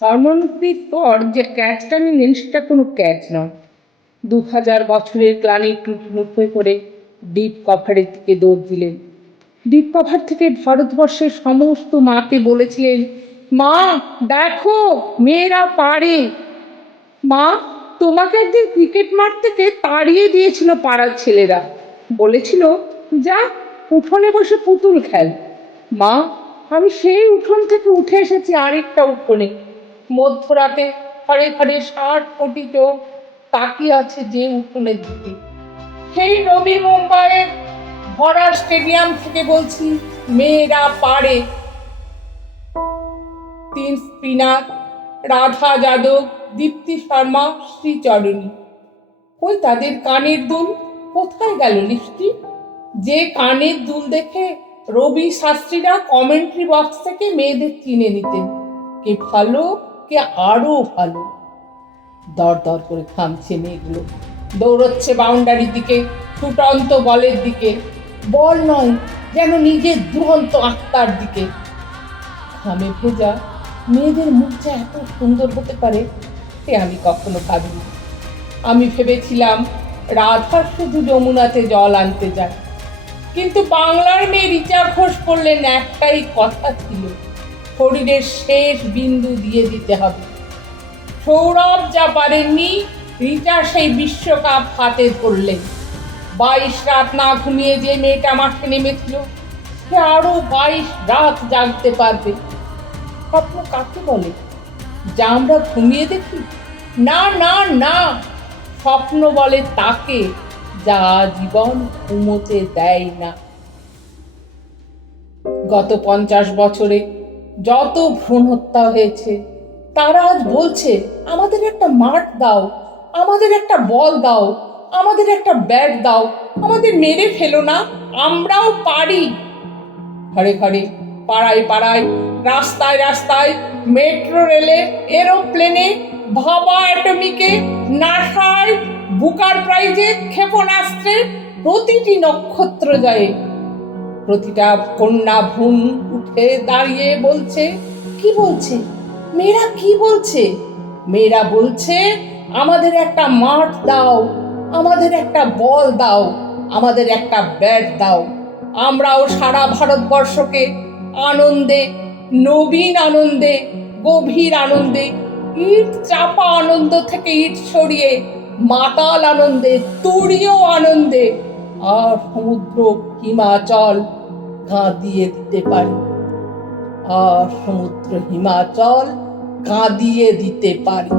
ধর্মমুক্তির পর যে ক্যাচটা নিলেন সেটা কোনো ক্যাচ নয়। 2000 বছরের গ্লানি মুঠোয় করে ডিপ কভারের দিকে দৌড় দিলেন। ডিপ কভার থেকে ভারতবর্ষের সমস্ত মাকে বলেছিলেন, মা দেখো মেয়েরা পারে। মা, তোমাকে একদিন ক্রিকেট মাঠ থেকে তাড়িয়ে দিয়েছিল পাড়ার ছেলেরা, বলেছিল যা উঠোনে বসে পুতুল খেল। মা, আমি সেই উঠোন থেকে উঠে এসেছি আরেকটা উঠোনে। মধ্যরাতে ঘরে ঘরে 60 কোটি চোখ তাকিয়ে আছে যে উঠোনের দিকে। সেই নবী মুম্বাইয়ের ভরা স্টেডিয়াম থেকে বলছি, মেয়েরা পারে। 3 স্পিনার রাধা যাদব, দীপ্তি শর্মা, শ্রীচরণী। ওই তাদের কানের দুল কোথায় গেল নিশ্চি? যে কানের দুল দেখে রবি শাস্ত্রীরা কমেন্ট্রি বক্স থেকে মেয়েদের চিনে নিতেন, কে ভালো কে আরো ভালো। দর দর করে থামছে মেয়েগুলো, দৌড়চ্ছে বাউন্ডারির দিকে, ফুটন্ত বলের দিকে। বল নয়, যেন নিজের দুরন্ত আত্মার দিকে। ঘামে ভেজা মেয়েদের মুখ যে এত সুন্দর হতে পারে সে আমি কখনো ভাবিনি। আমি ভেবেছিলাম রাধা শুধু যমুনাতে জল আনতে যায়, কিন্তু বাংলার মেয়ে রিচা ঘোষ করলেন একটাই কথা ছিল, শরীরের শেষ বিন্দু দিয়ে দিতে হবে। সৌরভ যা পারেননি, রিচা সেই বিশ্বকাপ হাতে ধরলেন। 22 রাত না ঘুমিয়ে যে মেয়েটা মাঠে নেমেছিল, সে আরো 22 রাত জাগতে পারবে। স্বপ্ন কাকে বলে? যা আমরা ঘুমিয়ে দেখি? না না না, স্বপ্ন বলে তাকে যা জীবন ঘুমোতে দেয় না। গত 50 বছরে যত ভ্রূণ হত্যা হয়েছে, তারা আজ বলছে আমাদের একটা মাঠ দাও, আমাদের একটা বল দাও, আমাদের একটা ব্যাট দাও, আমাদের মেরে ফেলো না, আমরাও পারি। ঘরে ঘরে, পাড়ায় পাড়ায়, রাস্তায় রাস্তায়, মেট্রো রেলে, এরোপ্লেনে, ভাবা অ্যাটমিকে, নাসায়, বুকার প্রাইজে, ক্ষেপণাস্ত্রে, প্রতিটি নক্ষত্র জয়ে প্রতিটা কন্যা ভ্রূণ উঠে দাঁড়িয়ে বলছে, কি বলছে মেয়েরা, কি বলছে? মেয়েরা বলছে আমাদের একটা মাঠ দাও, আমাদের একটা বল দাও, আমাদের একটা ব্যাট দাও। আমরাও সারা ভারতবর্ষকে আনন্দে, নবীন আনন্দে, গভীর আনন্দে, ইট চাপা আনন্দ থেকে ইট সরিয়ে মাতাল আনন্দে, তুরীয় আনন্দে আর সমুদ্র হিমাচল কাঁদিয়ে দিতে পারি। আর সমুদ্র হিমাচল কাঁদিয়ে দিতে পারি।